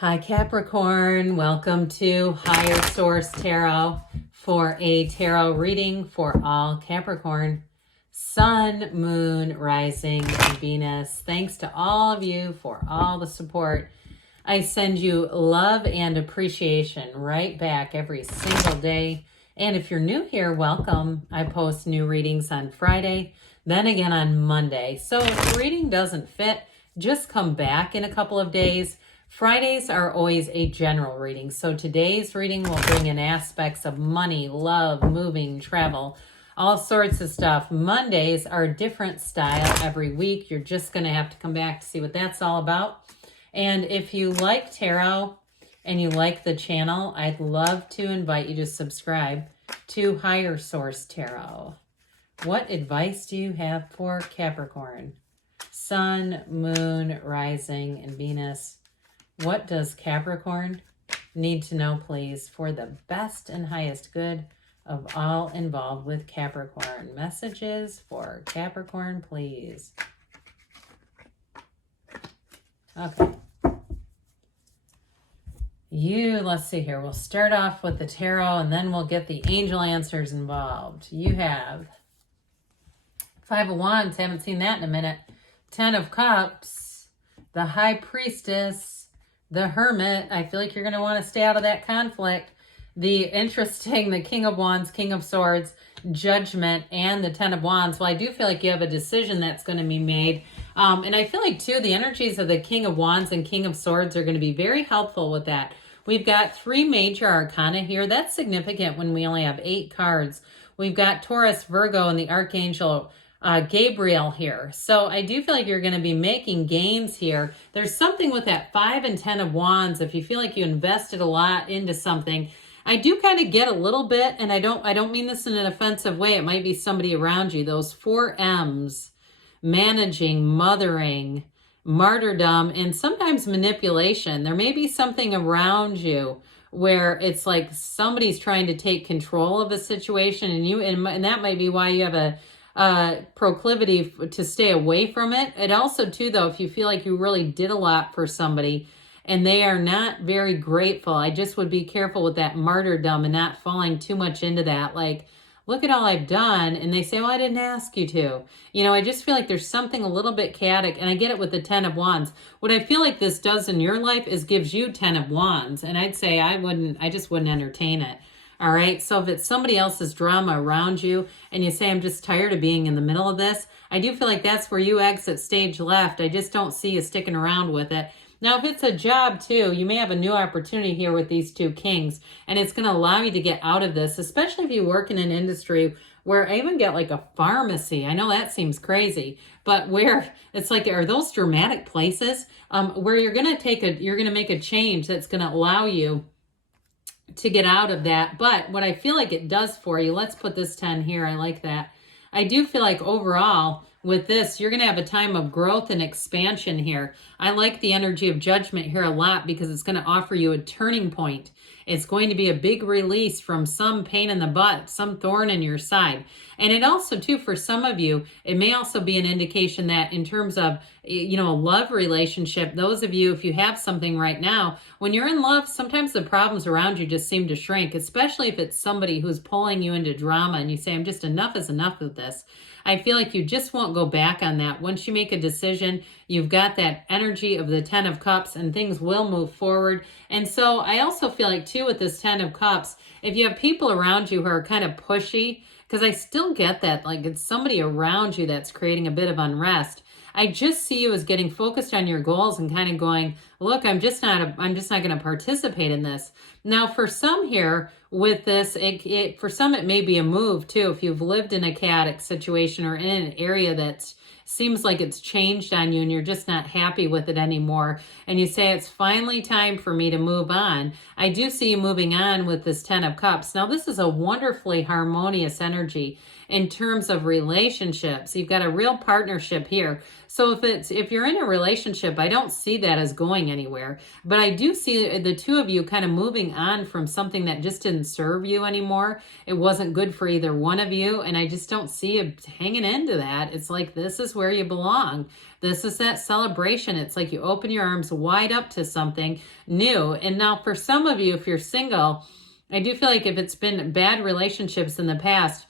Hi Capricorn, welcome to Higher Source Tarot for a tarot reading for all Capricorn, Sun, Moon, Rising, and Venus. Thanks to all of you for all the support. I send you love and appreciation right back every single day. And if you're new here, welcome. I post new readings on Friday, then again on Monday. So if the reading doesn't fit, just come back in a couple of days. Fridays are always a general reading. So today's reading will bring in aspects of money, love, moving, travel, all sorts of stuff. Mondays are a different style every week. You're just going to have to come back to see what that's all about. And if you like tarot and you like the channel, I'd love to invite you to subscribe to Higher Source Tarot. What advice do you have for Capricorn? Sun, Moon, Rising, and Venus. What does Capricorn need to know, please, for the best and highest good of all involved with Capricorn? Messages for Capricorn, please. Okay. Let's see here. We'll start off with the tarot and then we'll get the angel answers involved. You have Five of Wands. Haven't seen that in a minute. Ten of Cups. The High Priestess. The Hermit. I feel like you're going to want to stay out of that conflict. The King of Wands, King of Swords, Judgment, and the Ten of Wands. Well, I do feel like you have a decision that's going to be made. And I feel like, too, the energies of the King of Wands and King of Swords are going to be very helpful with that. We've got 3 major arcana here. That's significant when we only have 8 cards. We've got Taurus, Virgo, and the Archangel Gabriel here. So I do feel like you're going to be making gains here. There's something with that 5 and 10 of Wands. If you feel like you invested a lot into something, I do kind of get a little bit, and I don't mean this in an offensive way. It might be somebody around you. Those 4 M's, managing, mothering, martyrdom, and sometimes manipulation. There may be something around you where it's like somebody's trying to take control of a situation, and that might be why you have a proclivity to stay away from it. It also, too, though, if you feel like you really did a lot for somebody and they are not very grateful, I just would be careful with that martyrdom and not falling too much into that. Like, look at all I've done. And they say, well, I didn't ask you to. You know, I just feel like there's something a little bit chaotic. And I get it with the 10 of Wands. What I feel like this does in your life is gives you 10 of Wands. And I'd say I just wouldn't entertain it. All right. So if it's somebody else's drama around you and you say, I'm just tired of being in the middle of this, I do feel like that's where you exit stage left. I just don't see you sticking around with it. Now, if it's a job too, you may have a new opportunity here with these 2 kings, and it's going to allow you to get out of this, especially if you work in an industry where I even get like a pharmacy. I know that seems crazy, but where it's like, are those dramatic places where you're going to make a change that's going to allow you to get out of that. But what I feel like it does for you, let's put this 10 here. I like that. I do feel like overall with this, you're going to have a time of growth and expansion here. I like the energy of Judgment here a lot because it's going to offer you a turning point. It's going to be a big release from some pain in the butt, some thorn in your side. And it also, too, for some of you, it may also be an indication that in terms of, a love relationship, those of you, if you have something right now, when you're in love, sometimes the problems around you just seem to shrink, especially if it's somebody who's pulling you into drama and you say, I'm just enough is enough of this. I feel like you just won't go back on that. Once you make a decision, you've got that energy of the 10 of Cups and things will move forward. And so I also feel like, too, with this 10 of Cups, if you have people around you who are kind of pushy, because I still get that, like it's somebody around you that's creating a bit of unrest. I just see you as getting focused on your goals and kind of going, look, I'm just not going to participate in this. Now, for some here with this, for some, it may be a move too. If you've lived in a chaotic situation or in an area that seems like it's changed on you and you're just not happy with it anymore, and you say, it's finally time for me to move on. I do see you moving on with this 10 of Cups. Now, this is a wonderfully harmonious energy. in terms of relationships. You've got a real partnership here. So if you're in a relationship, I don't see that as going anywhere, but I do see the two of you kind of moving on from something that just didn't serve you anymore. It wasn't good for either one of you, and I just don't see you hanging into that. It's like, this is where you belong. This is that celebration. It's like you open your arms wide up to something new. And now for some of you, if you're single, I do feel like if it's been bad relationships in the past,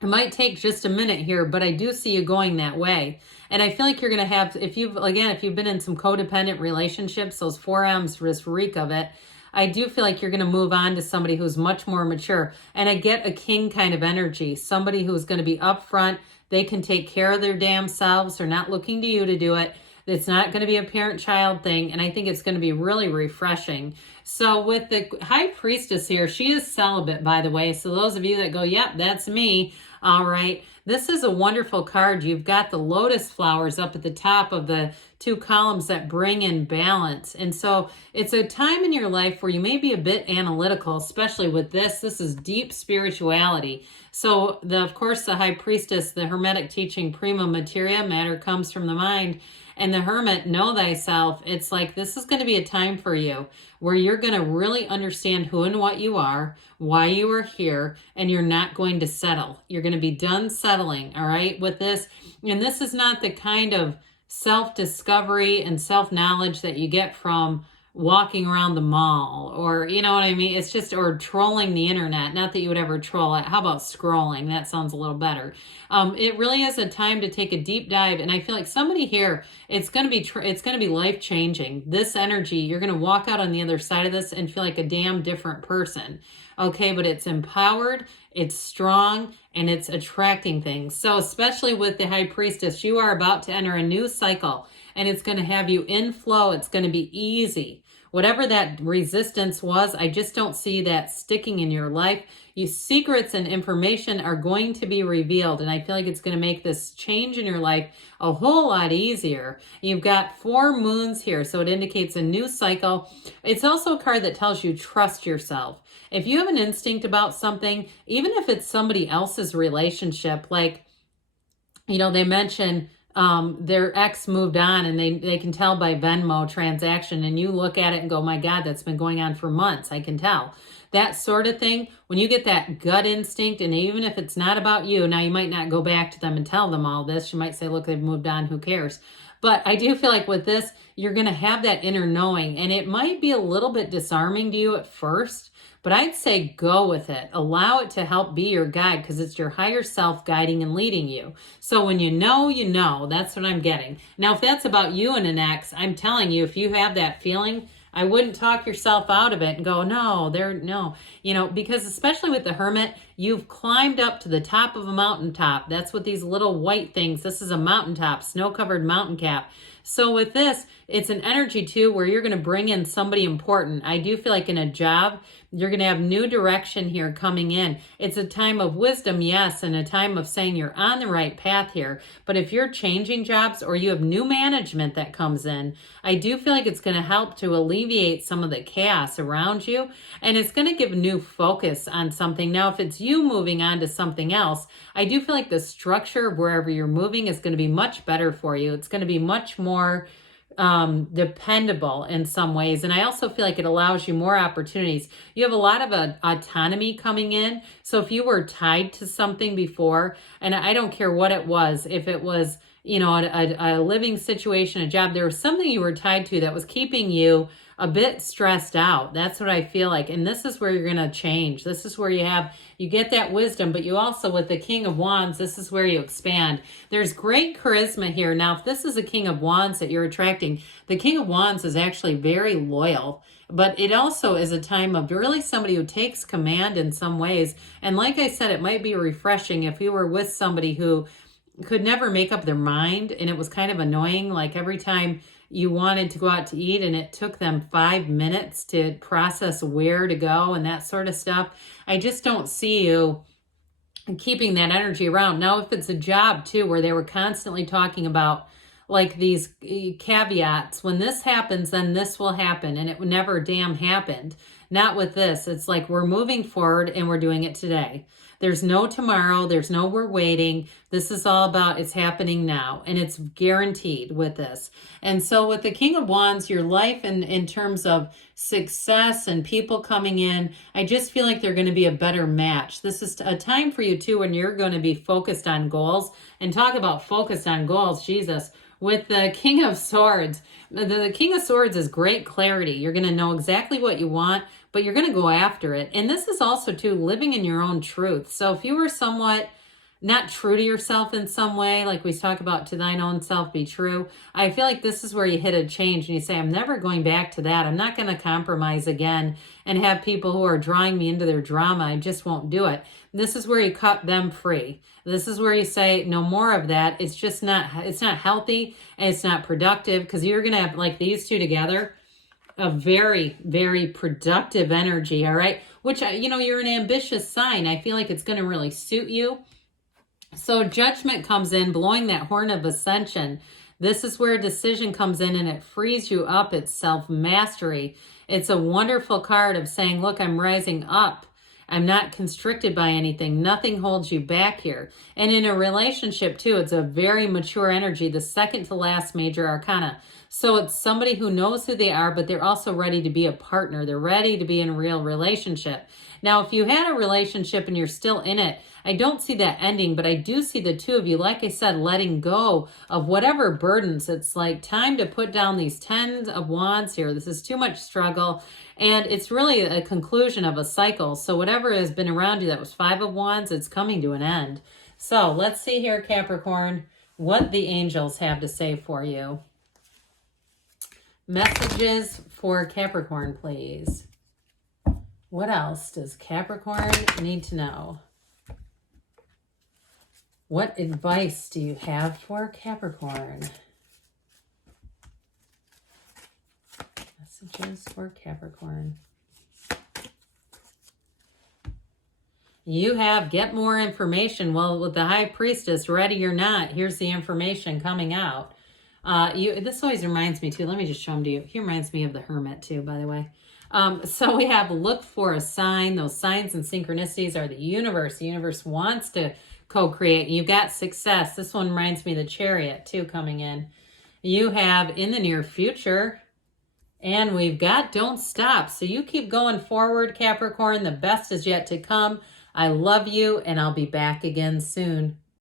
it might take just a minute here, but I do see you going that way. And I feel like you're going to have, if you've been in some codependent relationships, those 4 M's just reek of it. I do feel like you're going to move on to somebody who's much more mature. And I get a king kind of energy, somebody who's going to be upfront. They can take care of their damn selves. They're not looking to you to do it. It's not going to be a parent-child thing, and I think it's going to be really refreshing. So with the High Priestess here, she is celibate, by the way. So those of you that go, yep, that's me, all right. This is a wonderful card. You've got the lotus flowers up at the top of the 2 columns that bring in balance. And so it's a time in your life where you may be a bit analytical, especially with this. This is deep spirituality. So of course, the High Priestess, the Hermetic teaching prima materia, matter comes from the mind. And the Hermit, know thyself. It's like, this is going to be a time for you where you're going to really understand who and what you are, why you are here, and you're not going to settle. You're going to be done settling, all right, with this. And this is not the kind of self-discovery and self-knowledge that you get from walking around the mall, or, you know what I mean? It's just, or trolling the internet. Not that you would ever troll it. How about scrolling? That sounds a little better. It really is a time to take a deep dive. And I feel like somebody here, it's going to be life changing. This energy, you're going to walk out on the other side of this and feel like a damn different person. Okay. But it's empowered, it's strong, and it's attracting things. So especially with the High Priestess, you are about to enter a new cycle, and it's going to have you in flow. It's going to be easy. Whatever that resistance was, I just don't see that sticking in your life. Your secrets and information are going to be revealed, and I feel like it's going to make this change in your life a whole lot easier. You've got 4 moons here, so it indicates a new cycle. It's also a card that tells you trust yourself. If you have an instinct about something, even if it's somebody else's relationship, like, you know, they mention their ex moved on, and they can tell by Venmo transaction, and you look at it and go, my God, that's been going on for months. I can tell. That sort of thing, when you get that gut instinct, and even if it's not about you, now you might not go back to them and tell them all this. You might say, look, they've moved on, who cares? But I do feel like with this, you're going to have that inner knowing, and it might be a little bit disarming to you at first, but I'd say go with it. Allow it to help be your guide, because it's your higher self guiding and leading you. So when you know, you know. That's what I'm getting. Now, if that's about you and an ex, I'm telling you, if you have that feeling, I wouldn't talk yourself out of it and go, no, you know, because especially with the Hermit, you've climbed up to the top of a mountaintop. That's what these little white things, this is a mountaintop, snow-covered mountain cap. So with this, it's an energy too where you're going to bring in somebody important. I do feel like in a job, you're going to have new direction here coming in. It's a time of wisdom, yes, and a time of saying you're on the right path here. But if you're changing jobs or you have new management that comes in, I do feel like it's going to help to alleviate some of the chaos around you, and it's going to give new focus on something. Now, if it's you moving on to something else, I do feel like the structure of wherever you're moving is going to be much better for you. It's going to be much more dependable in some ways. And I also feel like it allows you more opportunities. You have a lot of autonomy coming in. So if you were tied to something before, and I don't care what it was, if it was, you know, a living situation, a job, there was something you were tied to that was keeping you a bit stressed out. That's what I feel like. And this is where you're going to change. This is where you get that wisdom, but you also, with the King of Wands, this is where you expand. There's great charisma here. Now, if this is a King of Wands that you're attracting, the King of Wands is actually very loyal, but it also is a time of really somebody who takes command in some ways. And like I said, it might be refreshing if you were with somebody who could never make up their mind, and it was kind of annoying. Like every time you wanted to go out to eat and it took them 5 minutes to process where to go and that sort of stuff. I just don't see you keeping that energy around. Now, if it's a job too, where they were constantly talking about like these caveats, when this happens, then this will happen, and it never damn happened, Not with this. It's like we're moving forward and we're doing it today. There's no tomorrow. There's no we're waiting. This is all about it's happening now. And it's guaranteed with this. And so with the King of Wands, your life in terms of success and people coming in, I just feel like they're going to be a better match. This is a time for you too when you're going to be focused on goals. And talk about focused on goals, Jesus. With the King of Swords, the King of Swords is great clarity. You're going to know exactly what you want, but you're going to go after it. And this is also, too, living in your own truth. So if you were somewhat not true to yourself in some way, like we talk about to thine own self be true, I feel like this is where you hit a change and you say, I'm never going back to that. I'm not going to compromise again and have people who are drawing me into their drama. I just won't do it. This is where you cut them free. This is where you say, no more of that. It's just not, it's not healthy and it's not productive, because you're going to have, like these two together, a very, very productive energy, all right? Which, you're an ambitious sign. I feel like it's going to really suit you. So Judgment comes in, blowing that horn of ascension. This is where decision comes in and it frees you up. It's self-mastery. It's a wonderful card of saying, look, I'm rising up. I'm not constricted by anything. Nothing holds you back here. And in a relationship too, it's a very mature energy, the second to last major arcana. So it's somebody who knows who they are, but they're also ready to be a partner. They're ready to be in a real relationship. Now, if you had a relationship and you're still in it, I don't see that ending, but I do see the two of you, like I said, letting go of whatever burdens. It's like time to put down these 10 of Wands here. This is too much struggle. And it's really a conclusion of a cycle. So whatever has been around you that was 5 of Wands, it's coming to an end. So let's see here, Capricorn, what the angels have to say for you. Messages for Capricorn, please. What else does Capricorn need to know? What advice do you have for Capricorn? Messages for Capricorn. You have get more information. Well, with the High Priestess, ready or not, here's the information coming out. This always reminds me too. Let me just show them to you. He reminds me of the Hermit too, by the way. So we have look for a sign. Those signs and synchronicities are the universe. The universe wants to co-create. You've got success. This one reminds me of the Chariot too coming in. You have in the near future. And we've got don't stop. So you keep going forward, Capricorn. The best is yet to come. I love you, and I'll be back again soon.